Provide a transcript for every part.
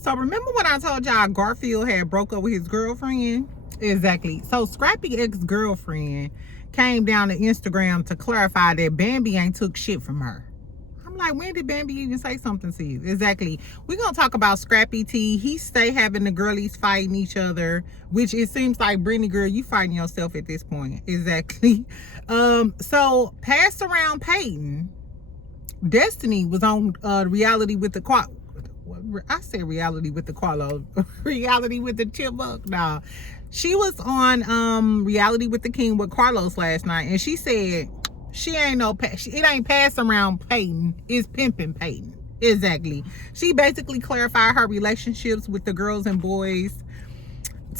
So remember when I told y'all Garfield had broke up with his girlfriend? Exactly. So Scrappy ex-girlfriend came down to Instagram to clarify that Bambi ain't took shit from her. I'm like, when did Bambi even say something to you? Exactly. We're going to talk about Scrappy T. He stay having the girlies fighting each other, which it seems like, Brittany, girl, you fighting yourself at this point. Exactly. So Pass Around Peyton, Destiny was on Reality with the I said Reality with the Qualo. Reality with the Chipmunk. Nah. She was on Reality with the King with Carlos last night, and she said she ain't no it ain't Pass Around Peyton, it's Pimpin' Peyton. Exactly. She basically clarified her relationships with the girls and boys.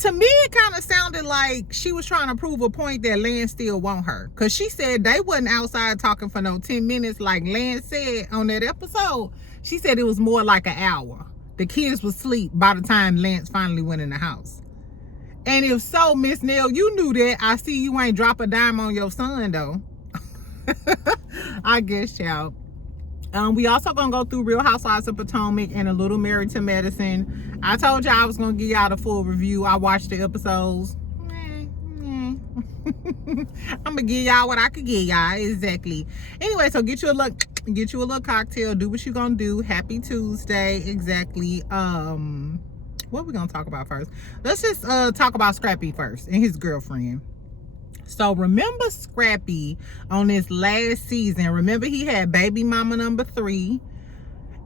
To me, it kind of sounded like she was trying to prove a point that Lance still want her, because she said they wasn't outside talking for no 10 minutes like Lance said on that episode. She said it was more like an hour. The kids was asleep by the time Lance finally went in the house. And if so, Miss Nell, you knew that. I see you ain't drop a dime on your son, though. I guess, y'all. We also gonna go through Real Housewives of Potomac and A Little Married to Medicine. I told y'all I was gonna give y'all the full review. I watched the episodes. I'm gonna give y'all what I could give y'all. Exactly. Anyway, so get you a little cocktail. Do what you gonna do. Happy Tuesday. Exactly. What we gonna talk about first? Let's just talk about Scrappy first and his girlfriend. So remember Scrappy on this last season. Remember he had baby mama number 3,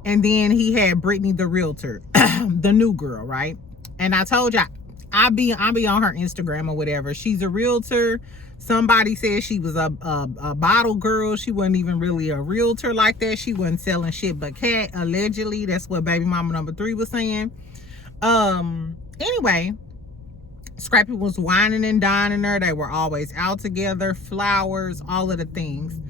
and then he had Brittany the realtor, the new girl, right? And I told y'all I'll be on her Instagram or whatever. She's a realtor. Somebody said she was a bottle girl. She wasn't even really a realtor like that. She wasn't selling shit but cat, allegedly. That's what baby mama number 3 was saying. Anyway, Scrappy was whining and dining her. They were always out together, flowers, all of the things.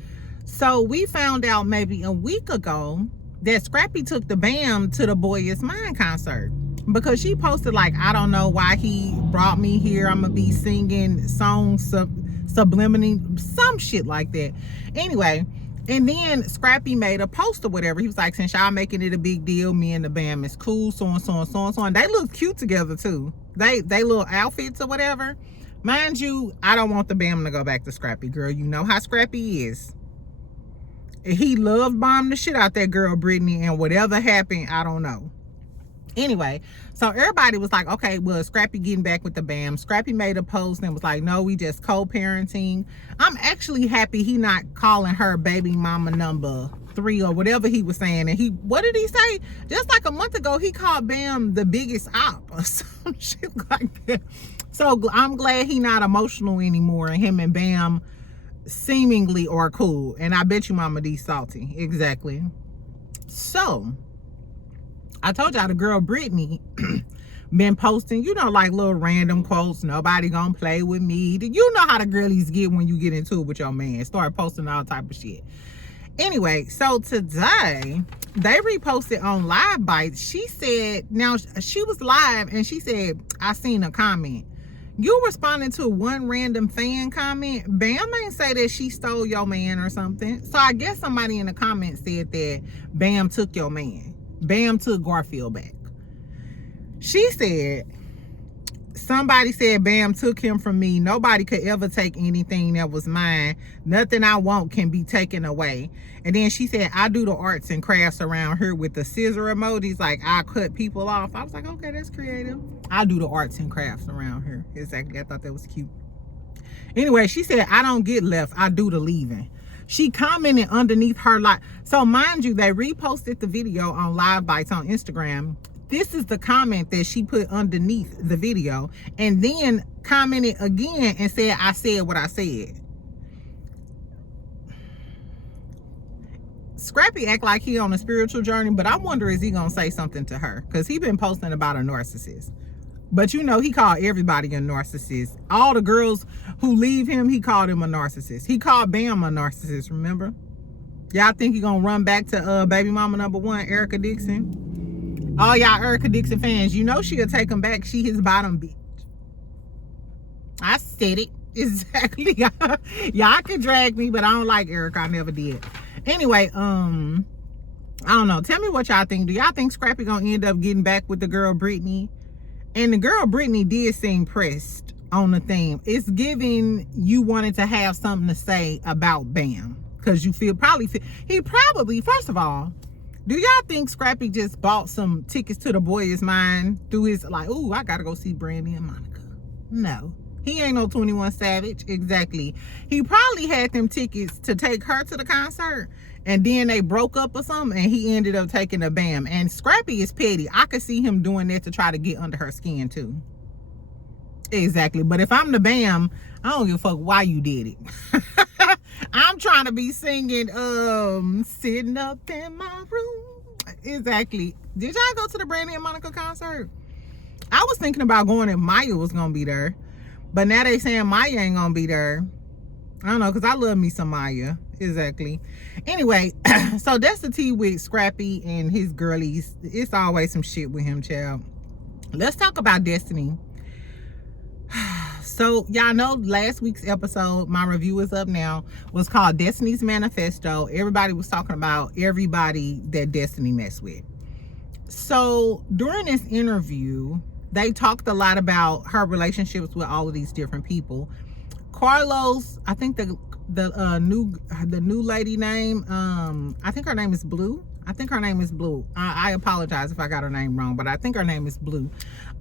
So we found out maybe a week ago that Scrappy took the BAM to the Boy Is Mine concert, because she posted like, I don't know why he brought me here. I'm gonna be singing songs subliminally, some shit like that. Anyway, and then Scrappy made a post or whatever. He was like, since y'all making it a big deal, me and the BAM is cool, so and so and so and so. And they look cute together too. They little outfits or whatever. Mind you, I don't want the BAM to go back to Scrappy, girl. You know how Scrappy is. He loved bombing the shit out that girl Brittany, and whatever happened, I don't know. Anyway, so everybody was like, okay, well, Scrappy getting back with the BAM. Scrappy made a post and was like, no, we just co-parenting. I'm actually happy he not calling her baby mama number 3 or whatever he was saying. And what did he say? Just like a month ago, he called BAM the biggest op or some shit like that. So I'm glad he not emotional anymore, and him and BAM seemingly are cool. And I bet you Mama D salty. Exactly. So I told y'all the girl Brittany been posting, you know, like little random quotes. Nobody gonna play with me. You know how the girlies get when you get into it with your man. Start posting all type of shit. Anyway, so today they reposted on Live Bites. She said, now she was live and she said, I seen a comment. You responding to one random fan comment. BAM ain't say that she stole your man or something. So I guess somebody in the comments said that BAM took your man. BAM took Garfield back. She said, somebody said BAM took him from me. Nobody could ever take anything that was mine. Nothing I want can be taken away. And then she said, I do the arts and crafts around here with the scissor emojis. Like, I cut people off. I was like, okay, that's creative. I do the arts and crafts around here. Exactly. I thought that was cute. Anyway, she said, I don't get left. I do the leaving. She commented underneath her like, so mind you, they reposted the video on Live Bites on Instagram. This is the comment that she put underneath the video, and then commented again and said, I said what I said. Scrappy act like he on a spiritual journey, but I wonder, is he gonna say something to her? Because he been posting about a narcissist. But you know, he called everybody a narcissist. All the girls who leave him, he called him a narcissist. He called BAM a narcissist, remember? Y'all think he gonna run back to baby mama number 1, Erica Dixon? All y'all Erica Dixon fans, you know she'll take him back. She his bottom bitch. I said it. Exactly. Y'all can drag me, but I don't like Erica. I never did. Anyway, I don't know. Tell me what y'all think. Do y'all think Scrappy gonna end up getting back with the girl Brittany? And the girl Brittany did seem pressed on the theme. It's giving you wanted to have something to say about Bam. Because you he probably, first of all, do y'all think Scrappy just bought some tickets to the Boy Is Mine through his, like, ooh, I gotta go see Brandy and Monica? No. He ain't no 21 Savage. Exactly. He probably had them tickets to take her to the concert, and then they broke up or something, and he ended up taking the Bam. And Scrappy is petty. I could see him doing that to try to get under her skin too. Exactly. But if I'm the Bam, I don't give a fuck why you did it. I'm trying to be singing sitting up in my room. Exactly. Did y'all go to the Brandy and Monica concert? I was thinking about going if Maya was gonna be there, but now they saying Maya ain't gonna be there. I don't know, because I love me some Maya. Exactly. Anyway, so that's the tea with Scrappy and his girlies. It's always some shit with him, child. Let's talk about Destiny. So y'all know last week's episode, my review is up now, was called Destiny's Manifesto. Everybody was talking about everybody that Destiny messed with. So during this interview, they talked a lot about her relationships with all of these different people. Carlos, I think the new lady name, I think her name is Blue. I apologize if I got her name wrong, but I think her name is Blue.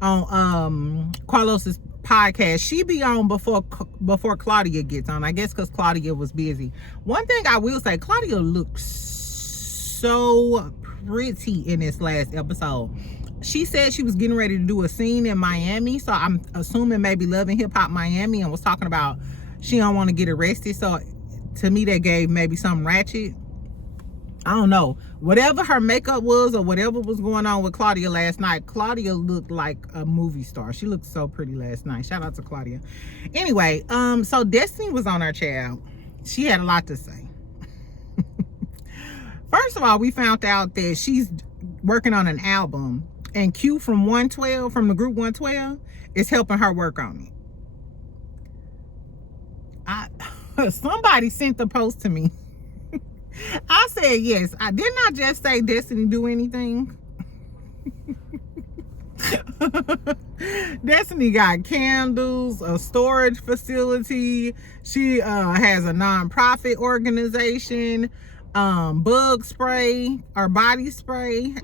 On Carlos's podcast, she be on before Claudia gets on. I guess because Claudia was busy. One thing I will say, Claudia looks so pretty in this last episode. She said she was getting ready to do a scene in Miami, so I'm assuming maybe Love and Hip Hop Miami, and was talking about she don't want to get arrested. So to me, that gave maybe something ratchet. I don't know. Whatever her makeup was or whatever was going on with Claudia last night, Claudia looked like a movie star. She looked so pretty last night. Shout out to Claudia. Anyway, so Destiny was on her child. She had a lot to say. First of all, we found out that she's working on an album, and Q from 112, from the group 112, is helping her work on it. Somebody sent the post to me. I said yes. Didn't I just say Destiny do anything? Destiny got candles, a storage facility. She has a non-profit organization, bug spray or body spray.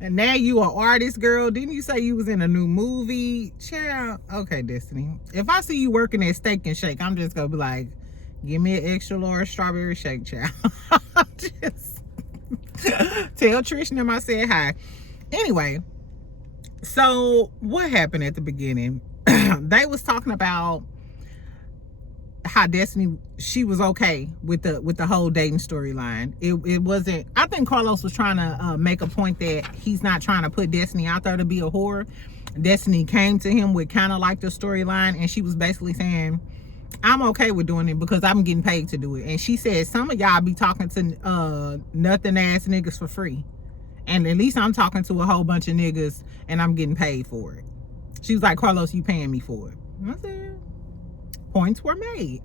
And now you an artist, girl. Didn't you say you was in a new movie? Child. Okay, Destiny. If I see you working at Steak and Shake, I'm just gonna be like, give me an extra large strawberry shake, child. Just tell Trish and them I said hi. Anyway, so what happened at the beginning? They was talking about how Destiny, she was okay with the whole dating storyline. It wasn't, I think Carlos was trying to make a point that he's not trying to put Destiny out there to be a whore. Destiny came to him with kind of like the storyline, and she was basically saying, I'm okay with doing it because I'm getting paid to do it. And she said, some of y'all be talking to nothing ass niggas for free, and at least I'm talking to a whole bunch of niggas and I'm getting paid for it. She was like, Carlos, you paying me for it. I said, points were made.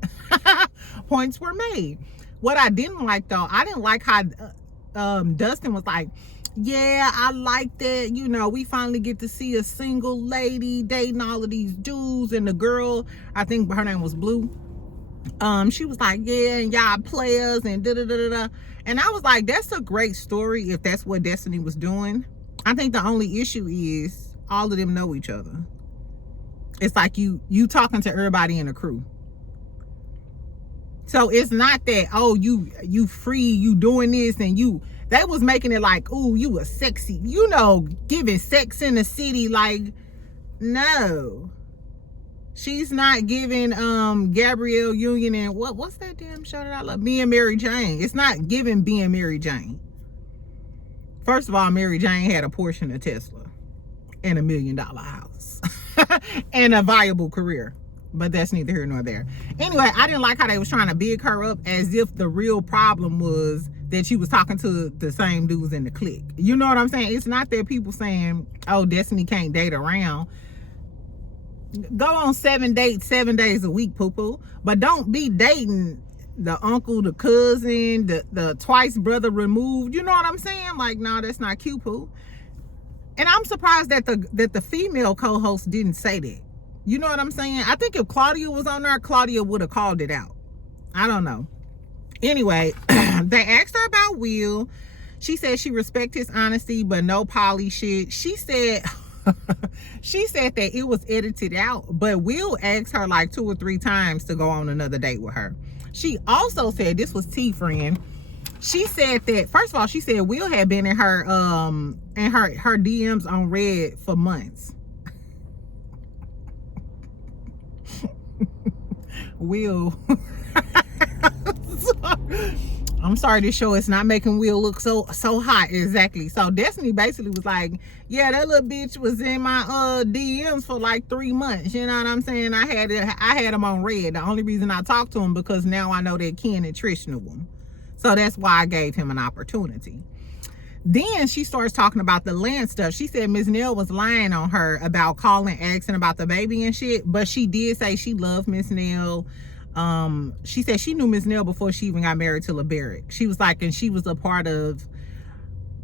Points were made. What I didn't like, though, I didn't like how Dustin was like, yeah, I like that, you know, we finally get to see a single lady dating all of these dudes. And the girl, I think her name was Blue, she was like, yeah, and y'all players and da-da-da-da-da. And I was like, that's a great story if that's what Destiny was doing. I think the only issue is all of them know each other. It's like you talking to everybody in the crew. So it's not that, oh, you free, you doing this, and they was making it like, oh, you were sexy, you know, giving Sex in the City. Like, no, she's not giving Gabrielle Union and what's that damn show that I love, Being Mary Jane. It's not giving Being Mary Jane. First of all, Mary Jane had a Porsche and a Tesla and $1 million house and a viable career. But that's neither here nor there. Anyway, I didn't like how they was trying to big her up as if the real problem was that she was talking to the same dudes in the clique. You know what I'm saying? It's not that people saying, oh, Destiny can't date around. Go on 7 dates 7 days a week, poo-poo. But don't be dating the uncle, the cousin, the twice brother removed. You know what I'm saying? Like, no, that's not cute, poo. And I'm surprised that the female co-host didn't say that. You know what I'm saying? I think if Claudia was on there, Claudia would have called it out. I don't know. Anyway, they asked her about Will. She said she respects his honesty, but no poly shit. She said she said that it was edited out, but Will asked her like 2 or 3 times to go on another date with her. She also said, this was T friend, she said that, first of all, she said Will had been in her DMs on Red for months. Will I'm sorry, this show is not making Will look so hot. Exactly. So Destiny basically was like, yeah, that little bitch was in my DMs for like 3 months. You know what I'm saying? I had him on Red. The only reason I talked to him because now I know that Ken and Trish knew him. So that's why I gave him an opportunity. Then she starts talking about the land stuff. She said Miss Nell was lying on her about calling, asking about the baby and shit. But she did say she loved Miss Nell. She said she knew Miss Nell before she even got married to LeBarrick. She was like, and she was a part of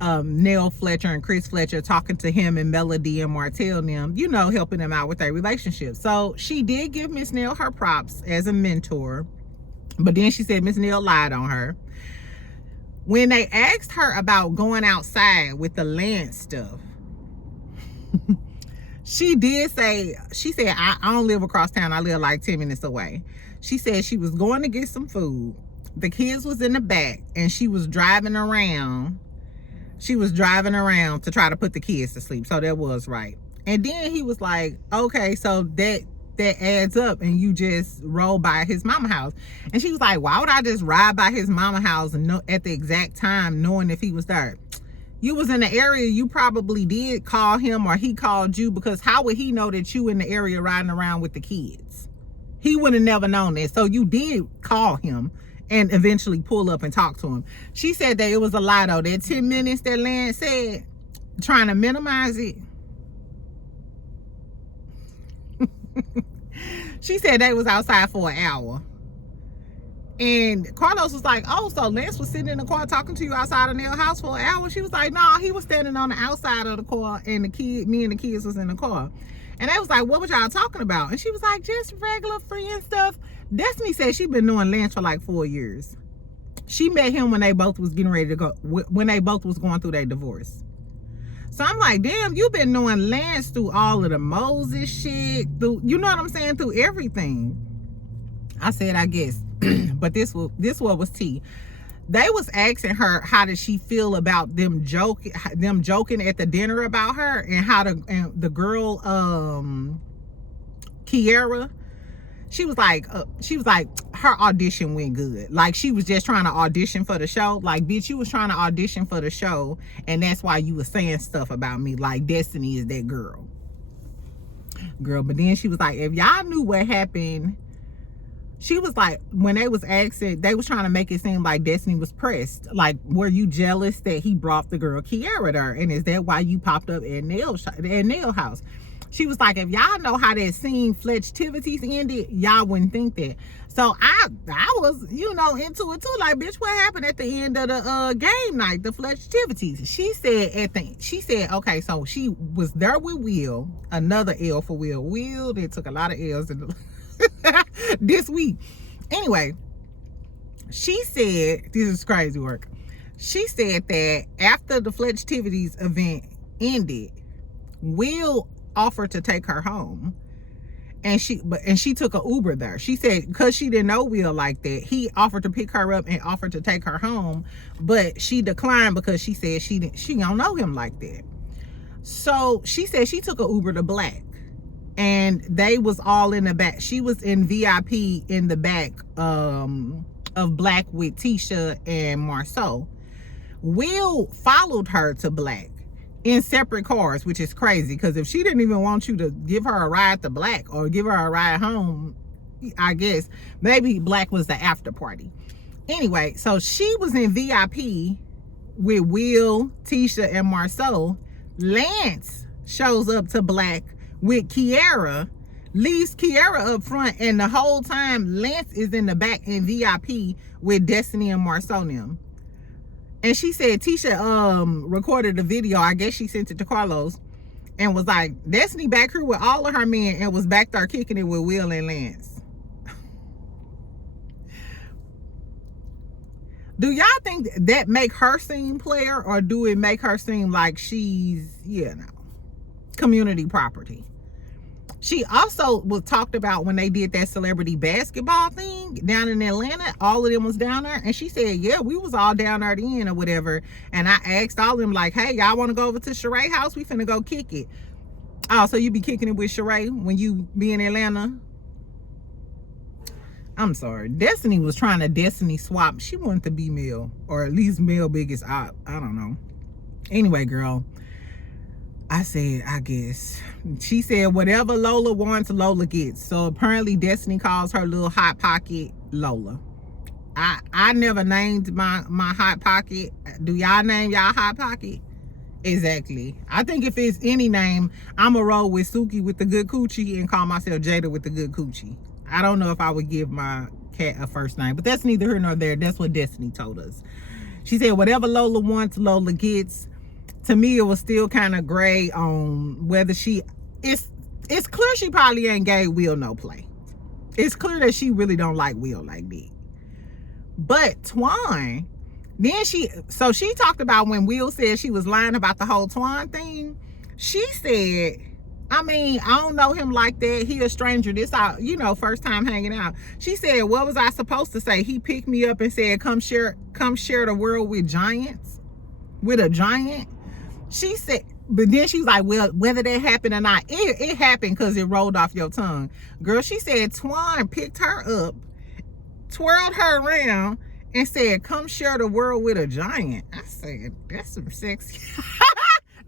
Nell Fletcher and Chris Fletcher, talking to him and Melody and Martell and them, you know, helping them out with their relationship. So she did give Miss Nell her props as a mentor. But then she said Miss Nell lied on her. When they asked her about going outside with the land stuff, she did say, she said, I don't live across town. I live like 10 minutes away. She said she was going to get some food. The kids was in the back and she was driving around. She was driving around to try to put the kids to sleep. So that was right. And then he was like, okay, so that adds up, and you just roll by his mama house. And she was like, why would I just ride by his mama house and know at the exact time knowing if he was there? You was in the area, you probably did call him or he called you, because how would he know that you in the area riding around with the kids? He would have never known that. So you did call him and eventually pull up and talk to him. She said that it was a lie though. That 10 minutes that Lance said, trying to minimize it. She said they was outside for an hour. And Carlos was like, oh, so Lance was sitting in the car talking to you outside of Nell's house for an hour? She was like, no, he was standing on the outside of the car, and me and the kids was in the car. And they was like, what was y'all talking about? And she was like, just regular friend stuff. Destiny said she been knowing Lance for like 4 years. She met him when they both was getting ready to go, when they both was going through their divorce. So I'm like, damn, you been knowing Lance through all of the Moses shit, through, you know what I'm saying, through everything. I said, I guess. But this was tea. They was asking her how did she feel about them joking at the dinner about her, and how the girl Kiara, she was like her audition went good. Like she was just trying to audition for the show. Like, bitch, you was trying to audition for the show, and that's why you was saying stuff about me. Like Destiny is that girl. But then she was like, if y'all knew what happened. She was like, when they was asking, they was trying to make it seem like Destiny was pressed. Like, were you jealous that he brought the girl Kiara there? And is that why you popped up at Nell's house? She was like, if y'all know how that scene Fletchtivities ended, y'all wouldn't think that. So I was, you know, into it too. Like, bitch, what happened at the end of the game night, the Fletchtivities? She said, okay, so she was there with Will, another L for Will. Will, they took a lot of L's in the this week. Anyway, she said, this is crazy work. She said that after the Fletchtivities event ended, Will offered to take her home, and she took an Uber there. She said because she didn't know Will like that, he offered to pick her up and offered to take her home, but she declined because she said she don't know him like that. So she said she took an Uber to Black. And they was all in the back. She was in VIP in the back of Black with Tisha and Marceau. Will followed her to Black in separate cars, which is crazy, because if she didn't even want you to give her a ride to Black or give her a ride home, I guess maybe Black was the after party. Anyway, so she was in VIP with Will, Tisha, and Marceau. Lance shows up to Black with Kiara. leaves Kiara up front, and the whole time Lance is in the back in VIP with Destiny and Marsonim. And she said Tisha recorded a video. I guess she sent it to Carlos and was like, Destiny back here with all of her men and was back there kicking it with Will and Lance. Do y'all think that make her seem player, or do it make her seem like she's, you know, community property? She also was talked about when they did that celebrity basketball thing down in Atlanta. All of them was down there, and she said, yeah, we was all down there then or whatever. And I asked all of them, like, hey, y'all want to go over to Sheree house? We finna go kick it. Oh, so you be kicking it with Sheree when you be in Atlanta? I'm sorry. Destiny was trying to Destiny swap. She wanted to be male, or at least male biggest op. I don't know. Anyway, girl, I said, I guess. She said, whatever Lola wants, Lola gets. So apparently Destiny calls her little hot pocket Lola. I never named my hot pocket. Do y'all name y'all hot pocket? Exactly. I think if it's any name, I'ma roll with Suki with the good coochie and call myself Jada with the good coochie. I don't know if I would give my cat a first name, but that's neither here nor there. That's what Destiny told us. She said, whatever Lola wants, Lola gets. To me, it was still kind of gray on whether she... It's clear she probably ain't gave Will no play. It's clear that she really don't like Will like that. But Twan, then she talked about when Will said she was lying about the whole Twan thing. She said, I mean, I don't know him like that. He a stranger. This out, you know, first time hanging out. She said, what was I supposed to say? He picked me up and said, come share the world with giants, with a giant. She said, but then she was like, well, whether that happened or not, it happened because it rolled off your tongue. Girl, she said Twan picked her up, twirled her around, and said, come share the world with a giant. I said, that's some sexy...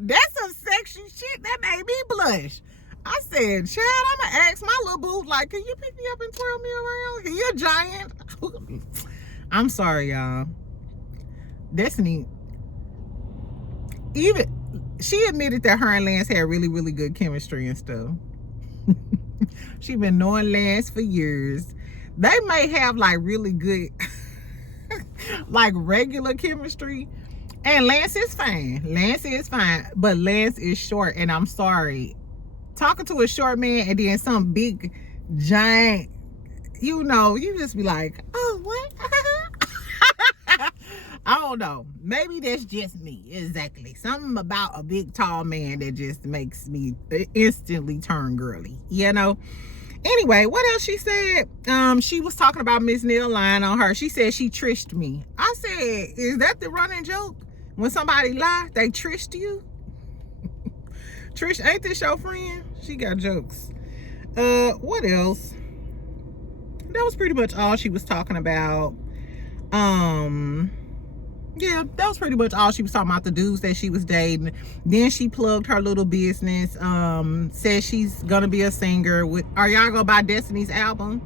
That's some sexy shit that made me blush. I said, Chad, I'm gonna ask my little boo, like, can you pick me up and twirl me around? He a giant. I'm sorry, y'all. Destiny, she admitted that her and Lance had really, really good chemistry and stuff. She been knowing Lance for years. They may have like really good, like regular chemistry. And Lance is fine. Lance is fine. But Lance is short. And I'm sorry. Talking to a short man and then some big, giant, you know, you just be like, oh, what? I don't know. Maybe that's just me. Exactly. Something about a big, tall man that just makes me instantly turn girly. You know? Anyway, what else she said? She was talking about Miss Neal lying on her. She said she trished me. I said, is that the running joke? When somebody lie, they trished you? Trish, ain't this your friend? She got jokes. What else? That was pretty much all she was talking about. Yeah, that was pretty much all she was talking about, the dudes that she was dating. Then she plugged her little business. Said she's gonna be a singer. Are y'all gonna buy Destiny's album?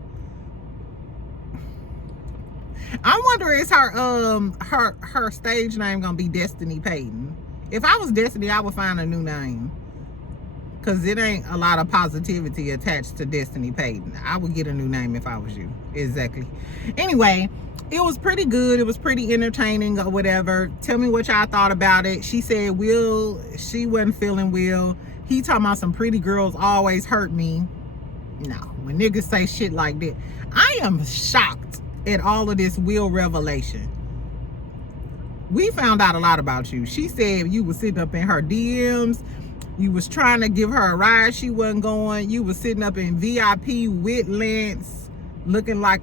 I wonder, is her stage name gonna be Destiny Payton? If I was Destiny, I would find a new name, because it ain't a lot of positivity attached to Destiny Payton. I would get a new name if I was you. Exactly. Anyway, it was pretty good. It was pretty entertaining or whatever. Tell me what y'all thought about it. She said she wasn't feeling Will. He talking about some pretty girls always hurt me. No, when niggas say shit like that, I am shocked at all of this Will revelation. We found out a lot about you. She said you was sitting up in her DMs. You was trying to give her a ride. She wasn't going. You was sitting up in VIP with Lance, looking like,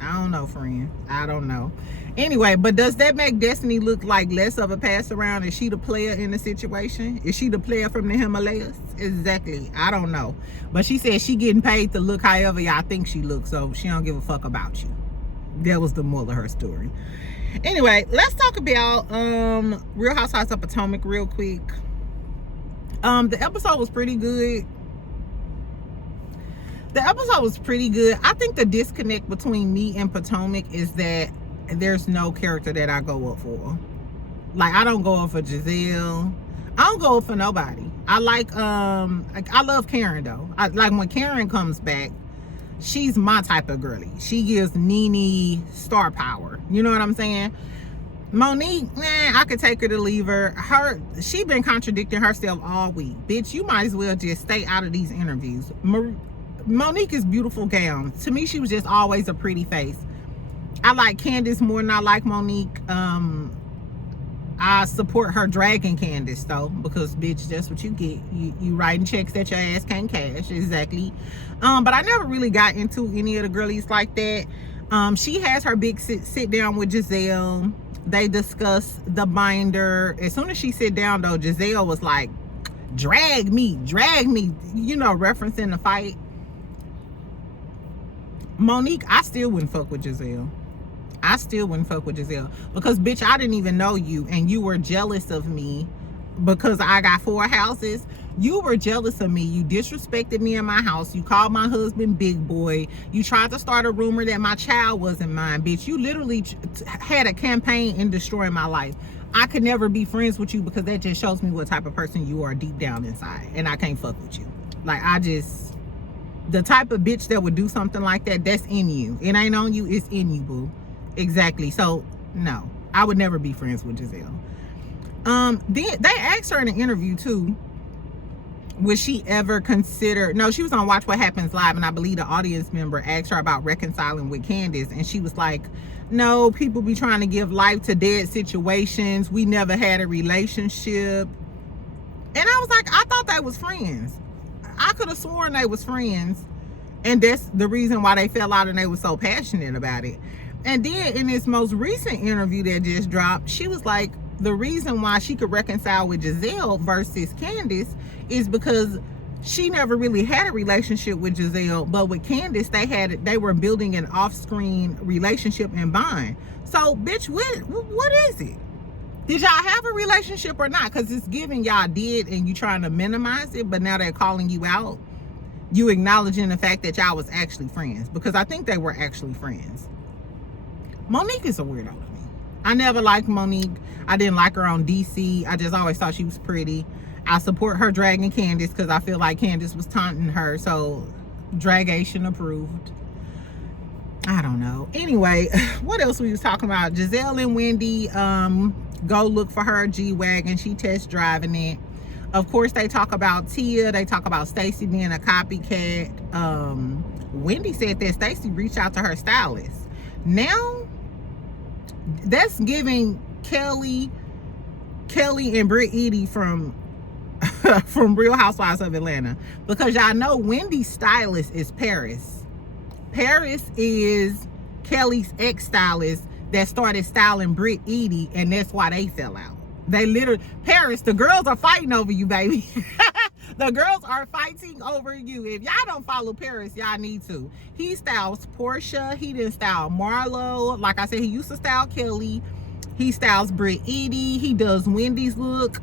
I don't know, friend. I don't know. Anyway, but does that make Destiny look like less of a pass around? Is she the player in the situation? Is she the player from the Himalayas? Exactly. I don't know. But she said she getting paid to look however y'all think she looks, so she don't give a fuck about you. That was the moral of her story. Anyway, let's talk about Real Housewives of Potomac real quick. The episode was pretty good. I think the disconnect between me and Potomac is that there's no character that I go up for. Like, I don't go up for Giselle. I don't go up for nobody. I love Karen though. I like when Karen comes back. She's my type of girly. She gives Nene star power. You know what I'm saying? Monique, I could take her to leave her. She been contradicting herself all week. Bitch, you might as well just stay out of these interviews. Monique is beautiful gowns. To me, she was just always a pretty face. I like Candace more than I like Monique. I support her dragging Candace though, because bitch, that's what you get. You writing checks that your ass can't cash. Exactly. But I never really got into any of the girlies like that. She has her big sit down with Giselle. They discuss the binder. As soon as she sit down though, Giselle was like, drag me, you know, referencing the fight. Monique, I still wouldn't fuck with Giselle. Because bitch, I didn't even know you, and you were jealous of me because I got 4 houses. You were jealous of me. You disrespected me in my house. You called my husband big boy. You tried to start a rumor that my child wasn't mine, bitch. You literally had a campaign in destroying my life. I could never be friends with you because that just shows me what type of person you are deep down inside, and I can't fuck with you. Like, the type of bitch that would do something like that, that's in you. It ain't on you, it's in you, boo. Exactly. So no, I would never be friends with Giselle. They asked her in an interview too, would she ever consider, no, she was on Watch What Happens Live, and I believe the audience member asked her about reconciling with Candace, and she was like, no, people be trying to give life to dead situations. We never had a relationship. And I was like, I thought they was friends. I could have sworn they was friends, and that's the reason why they fell out and they were so passionate about it. And then in this most recent interview that just dropped, she was like, the reason why she could reconcile with Giselle versus Candace is because she never really had a relationship with Giselle, but with Candace, they were building an off-screen relationship and bond. So, bitch, what is it? Did y'all have a relationship or not? Because it's giving y'all did, and you trying to minimize it, but now they're calling you out. You acknowledging the fact that y'all was actually friends, because I think they were actually friends. Monique is a weirdo to me. I never liked Monique. I didn't like her on DC. I just always thought she was pretty. I support her dragging Candace because I feel like Candace was taunting her. So, dragation approved. I don't know. Anyway, what else we was talking about? Giselle and Wendy go look for her G-Wagon. She test driving it. Of course, they talk about Tia. They talk about Stacey being a copycat. Wendy said that Stacey reached out to her stylist. Now, that's giving Kelly and Britt Edie from Real Housewives of Atlanta, because y'all know Wendy's stylist is Paris. Paris is Kelly's ex-stylist that started styling Britt Edie, and that's why they fell out. They literally, Paris, the girls are fighting over you, baby. The girls are fighting over you. If y'all don't follow Paris, y'all need to. He styles Portia. He didn't style Marlo. Like I said, he used to style Kelly. He styles Britt Edie. He does Wendy's look.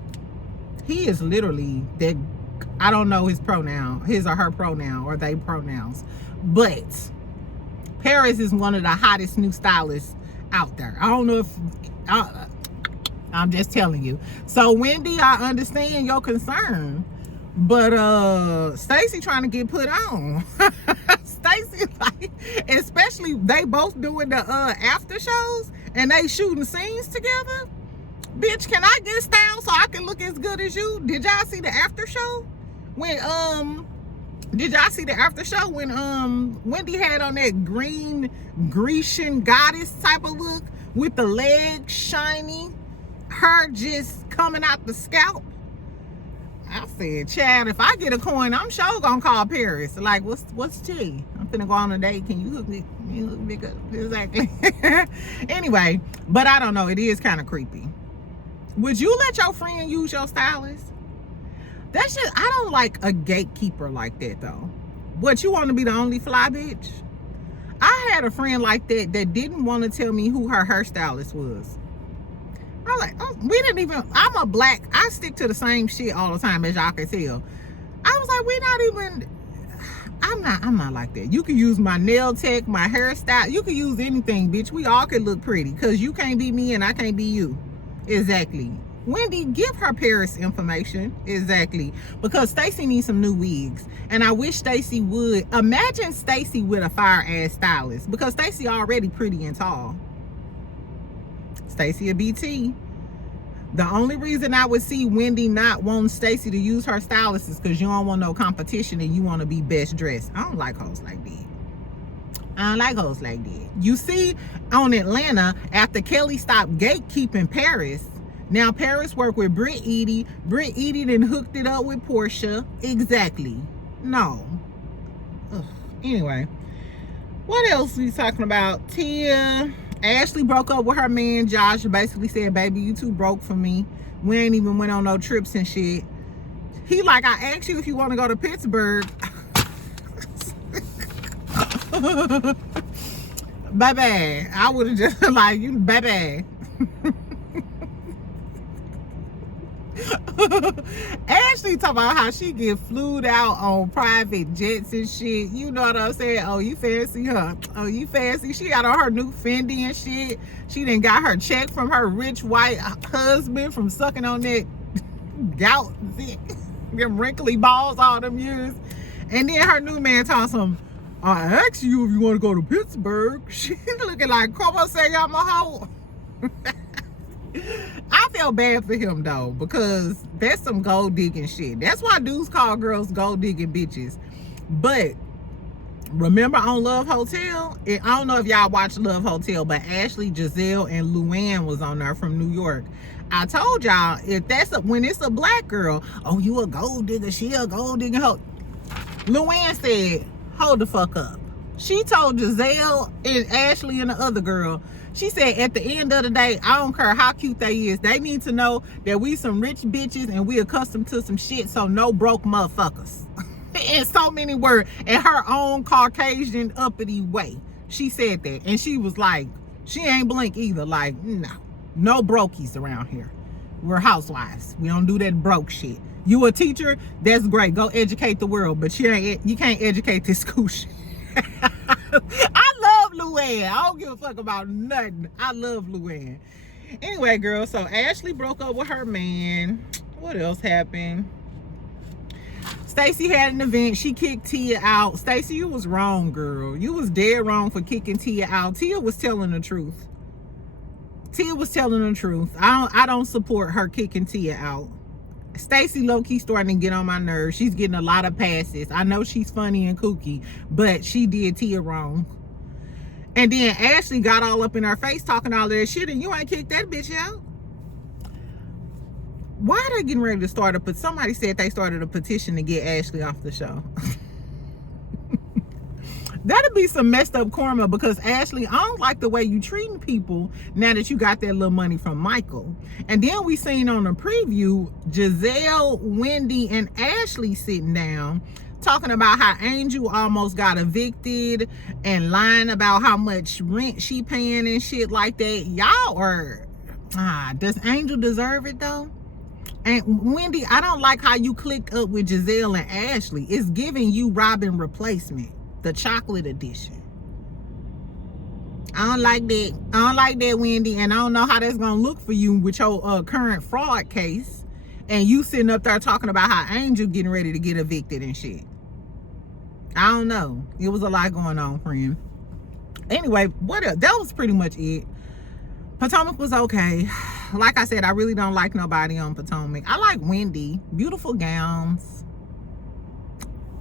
He is literally that. I don't know his pronoun, his or her pronoun, or they pronouns. But Paris is one of the hottest new stylists out there. I don't know if... I'm just telling you. So, Wendy, I understand your concern. But Stacey trying to get put on. Stacey, like, especially they both doing the after shows and they shooting scenes together. Bitch, can I get styled so I can look as good as you? Did y'all see the after show? When did y'all see the after show when Wendy had on that green Grecian goddess type of look with the legs shiny, her just coming out the scalp? I said, Chad, if I get a coin, I'm sure gonna call Paris. Like, what's tea? I'm finna go on a date. Can you hook me? You hook me up? Exactly. Anyway, but I don't know. It is kind of creepy. Would you let your friend use your stylist? That's just, I don't like a gatekeeper like that though. What, you want to be the only fly bitch? I had a friend like that that didn't want to tell me who her hairstylist was. I was like, oh, we didn't even, I'm a black, I stick to the same shit all the time, as y'all can tell. I was like, we're not even, I'm not like that. You can use my nail tech, my hairstyle, you can use anything, bitch. We all can look pretty, because you can't be me and I can't be you. Exactly. Wendy, give her Paris information. Exactly. Because Stacey needs some new wigs. And I wish Stacey would. Imagine Stacey with a fire-ass stylist. Because Stacey already pretty and tall. Stacey a BT. The only reason I would see Wendy not wanting Stacey to use her stylist is because you don't want no competition and you want to be best dressed. I don't like hoes like that. I don't like hoes like that. You see, on Atlanta, after Kelly stopped gatekeeping Paris, now Paris worked with Britt Edie. Britt Edie then hooked it up with Portia. Exactly. No. Ugh. Anyway, what else we talking about? Tia. Ashley broke up with her man Josh. Basically said, baby, you too broke for me. We ain't even went on no trips and shit. He like, I asked you if you want to go to Pittsburgh. Baby, I would have just like, you baby. Ashley talking about how she get flued out on private jets and shit. You know what I'm saying? Oh, you fancy her. Oh, you fancy. She got on her new Fendi and shit. She done got her check from her rich white husband from sucking on that gout. Them wrinkly balls all them years. And then her new man talking some, I asked you if you want to go to Pittsburgh. She looking like, come on, say I'm a hoe. I feel bad for him though, because that's some gold digging shit. That's why dudes call girls gold digging bitches. But remember on Love Hotel, I don't know if y'all watched Love Hotel, but Ashley, Giselle, and Luann was on there from New York. I told y'all, if that's when it's a black girl, oh, you a gold digger, she a gold digging hoe. Luann said, hold the fuck up. She told Giselle and Ashley and the other girl, she said, at the end of the day, I don't care how cute they is. They need to know that we some rich bitches and we accustomed to some shit, so no broke motherfuckers. In so many words, in her own Caucasian uppity way. She said that. And she was like, she ain't blink either. Like, no brokies around here. We're housewives. We don't do that broke shit. You a teacher? That's great. Go educate the world. But you can't educate this school shit. I love Luann. I don't give a fuck about nothing. I love Luann. Anyway, girl, so Ashley broke up with her man. What else happened? Stacey had an event. She kicked Tia out. Stacey, you was wrong, girl. You was dead wrong for kicking Tia out. Tia was telling the truth. Tia was telling the truth. I don't support her kicking Tia out. Stacey low-key starting to get on my nerves. She's getting a lot of passes. I know she's funny and kooky, but she did Tia wrong. And then Ashley got all up in her face talking all that shit, and you ain't kicked that bitch out. Why are they getting ready to start but somebody said they started a petition to get Ashley off the show. That'd be some messed up karma, because Ashley, I don't like the way you treating people now that you got that little money from Michael. And then we seen on the preview, Giselle, Wendy, and Ashley sitting down talking about how Angel almost got evicted and lying about how much rent she paying and shit like that. Y'all are, does Angel deserve it though? And Wendy, I don't like how you clicked up with Giselle and Ashley. It's giving you Robin replacement. The chocolate edition. I don't like that. I don't like that, Wendy. And I don't know how that's gonna look for you with your current fraud case. And you sitting up there talking about how Angel getting ready to get evicted and shit. I don't know. It was a lot going on, friend. Anyway, what else? That was pretty much it. Potomac was okay. Like I said, I really don't like nobody on Potomac. I like Wendy. Beautiful gowns.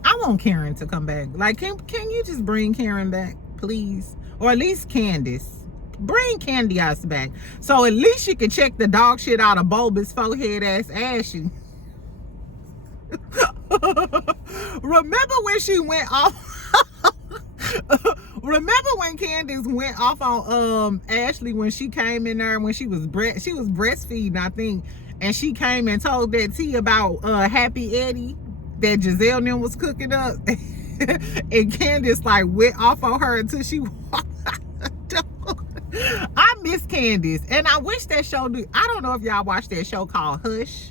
I want Karen to come back. Like, can you just bring Karen back, please? Or at least Candace. Bring Candace back. So at least you can check the dog shit out of bulbous forehead ass Ashley. Remember when she went off? Remember when Candace went off on Ashley when she came in there when she was breastfeeding, I think, and she came and told that tea about Happy Eddie that Giselle and them was cooking up, and Candace like went off on her until she walked out the door. I miss Candace, and I wish that show. I don't know if y'all watched that show called Hush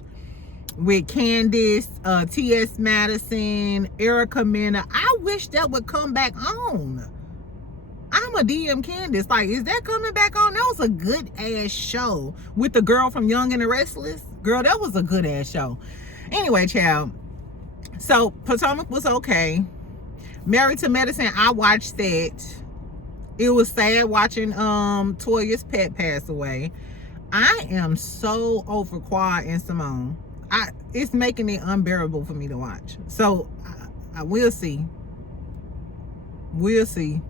with Candace, T.S. Madison, Erica Mena. I wish that would come back on. I I'ma DM Candace, like, is that coming back on? That was a good ass show with the girl from Young and the Restless. Girl, that was a good ass show. Anyway, child, so Potomac was okay. Married to Medicine, I watched that. It was sad watching Toya's pet pass away. I am so over Quad and Simone. It's making it unbearable for me to watch. So I will see. We'll see.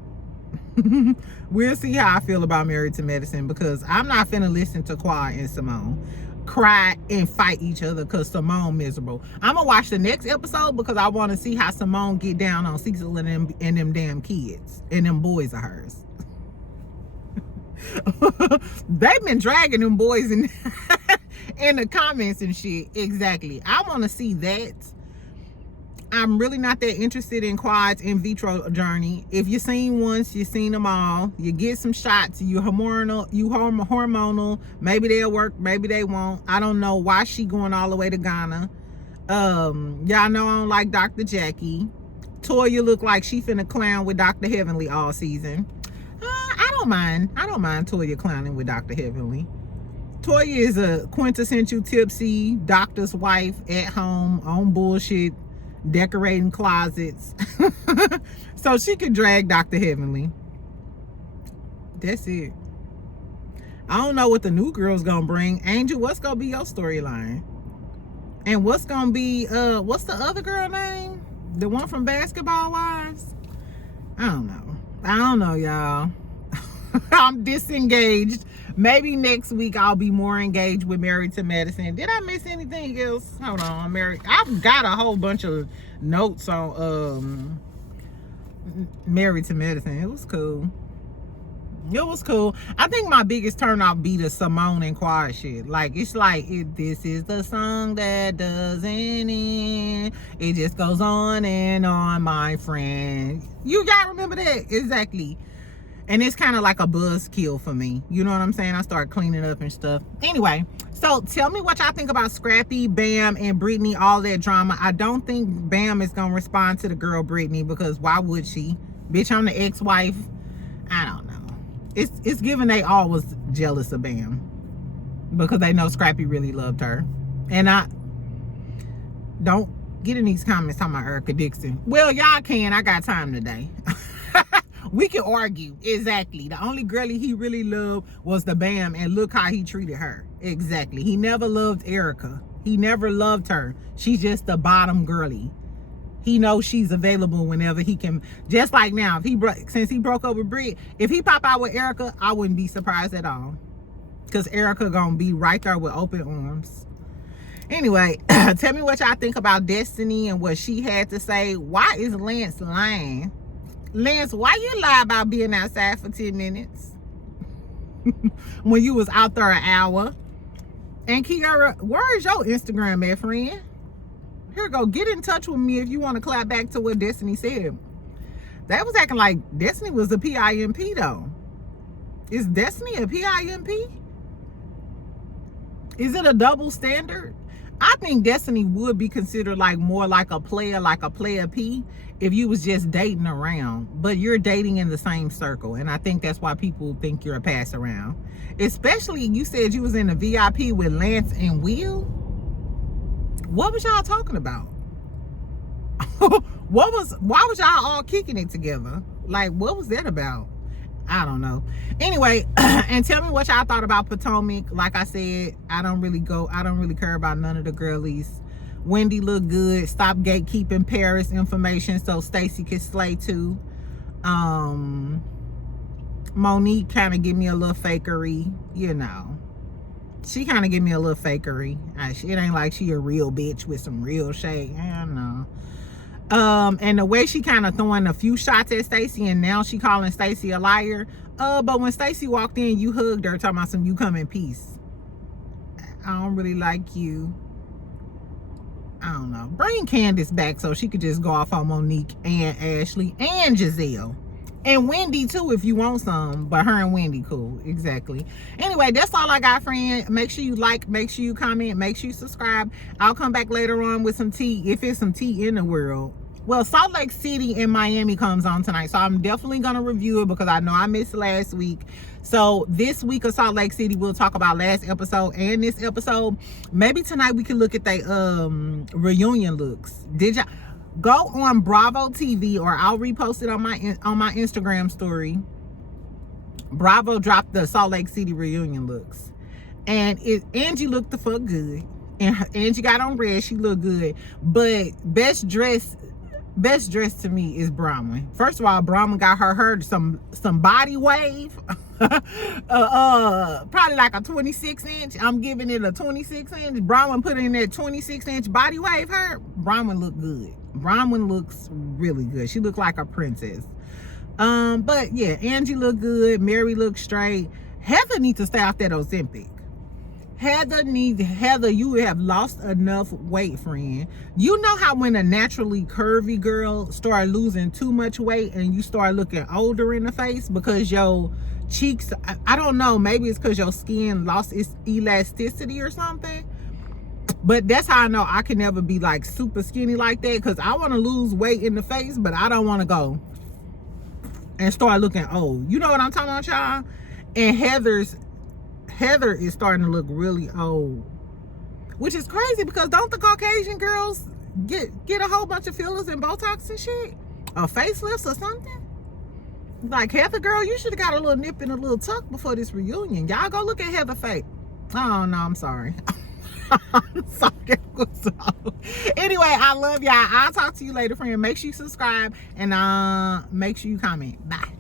We'll see how I feel about Married to Medicine, because I'm not finna listen to Quad and Simone cry and fight each other because Simone miserable. I'm gonna watch the next episode because I want to see how Simone get down on Cecil and them damn kids and them boys of hers. They've been dragging them boys in in the comments and shit. Exactly. I want to see that. I'm really not that interested in Quad's in vitro journey. If you've seen once, you've seen them all. You get some shots, you hormonal. Maybe they'll work, maybe they won't. I don't know why she going all the way to Ghana. Y'all know I don't like Dr. Jackie. Toya look like she finna clown with Dr. Heavenly all season. I don't mind Toya clowning with Dr. Heavenly. Toya is a quintessential tipsy doctor's wife at home on bullshit, decorating closets. So she could drag Dr. Heavenly. That's it. I don't know what the new girl's gonna bring. Angel, what's gonna be your storyline? And what's gonna be what's the other girl name? The one from Basketball Wives? I don't know, y'all. I'm disengaged. Maybe next week I'll be more engaged with Married to Medicine. Did I miss anything else? Hold on, I've got a whole bunch of notes on Married to Medicine. It was cool. I think my biggest turn off be the Simone and Quad shit. Like, it's like, this is the song that doesn't end. It just goes on and on, my friend. You gotta remember that. Exactly. And it's kind of like a buzzkill for me. You know what I'm saying? I start cleaning up and stuff. Anyway, so tell me what y'all think about Scrappy, Bam, and Brittany, all that drama. I don't think Bam is going to respond to the girl Brittany, because why would she? Bitch, I'm the ex-wife. I don't know. It's given they all was jealous of Bam, because they know Scrappy really loved her. And I don't get in these comments talking about Erica Dixon. Well, y'all can. I got time today. We can argue. Exactly. The only girlie he really loved was the Bam, and look how he treated her. Exactly. He never loved Erica. He never loved her. She's just the bottom girlie. He knows she's available whenever he can. Just like now, since he broke up with Britt, if he pop out with Erica, I wouldn't be surprised at all, because Erica gonna be right there with open arms. Anyway, tell me what y'all think about Destiny and what she had to say. Why is Lance lying? Lance, why you lie about being outside for 10 minutes when you was out there an hour? And Kiara, where is your Instagram at, friend? Here, go, get in touch with me if you want to clap back to what Destiny said. That was acting like Destiny was a PIMP though. Is Destiny a PIMP? Is it a double standard? I think Destiny would be considered like more like a player P, if you was just dating around, but you're dating in the same circle. And I think that's why people think you're a pass around. Especially, you said you was in the VIP with Lance and Will. What was y'all talking about? Why was y'all all kicking it together? Like, what was that about? I don't know. Anyway, and tell me what y'all thought about Potomac. Like I said, I don't really care about none of the girlies. Wendy looked good. Stop gatekeeping Paris information so Stacey can slay too. Monique kind of give me a little fakery, you know. She kind of give me a little fakery. It ain't like she a real bitch with some real shade. I don't know. And the way she kind of throwing a few shots at Stacey, and now she calling Stacey a liar. But when Stacey walked in, you hugged her, talking about some you come in peace. I don't really like you. I don't know. Bring Candace back so she could just go off on Monique and Ashley and Giselle. And Wendy too, if you want some. But her and Wendy cool. Exactly. Anyway, that's all I got, friend. Make sure you like, make sure you comment, make sure you subscribe. I'll come back later on with some tea, if it's some tea in the world, well, Salt Lake City and Miami comes on tonight, so I'm definitely gonna review it because I know I missed last week. So this week of Salt Lake City, we'll talk about last episode and this episode. Maybe tonight we can look at the reunion looks. Did y'all go on Bravo TV, or I'll repost it on my Instagram story? Bravo dropped the Salt Lake City reunion looks, and Angie looked the fuck good, and Angie got on red. She looked good, but best dress to me is Bronwyn. First of all, Bronwyn got her some body wave. Probably like a 26-inch. I'm giving it a 26-inch. Bronwyn put in that 26-inch body wave. Bronwyn looked good. Bronwyn looks really good. She looked like a princess. But yeah, Angie looked good. Mary looked straight. Heather needs to stay off that Ozempic. Heather, you have lost enough weight, friend. You know how when a naturally curvy girl start losing too much weight and you start looking older in the face because your cheeks, I don't know, maybe it's because your skin lost its elasticity or something. But that's how I know I can never be like super skinny like that, because I want to lose weight in the face, but I don't want to go and start looking old. You know what I'm talking about, y'all? And Heather is starting to look really old, which is crazy because don't the Caucasian girls get a whole bunch of fillers and Botox and shit, or facelifts or something? Like, Heather, girl, you should have got a little nip and a little tuck before this reunion. Y'all go look at Heather face. Oh no, I'm sorry. Anyway, I love y'all. I'll talk to you later, friend. Make sure you subscribe and make sure you comment. Bye.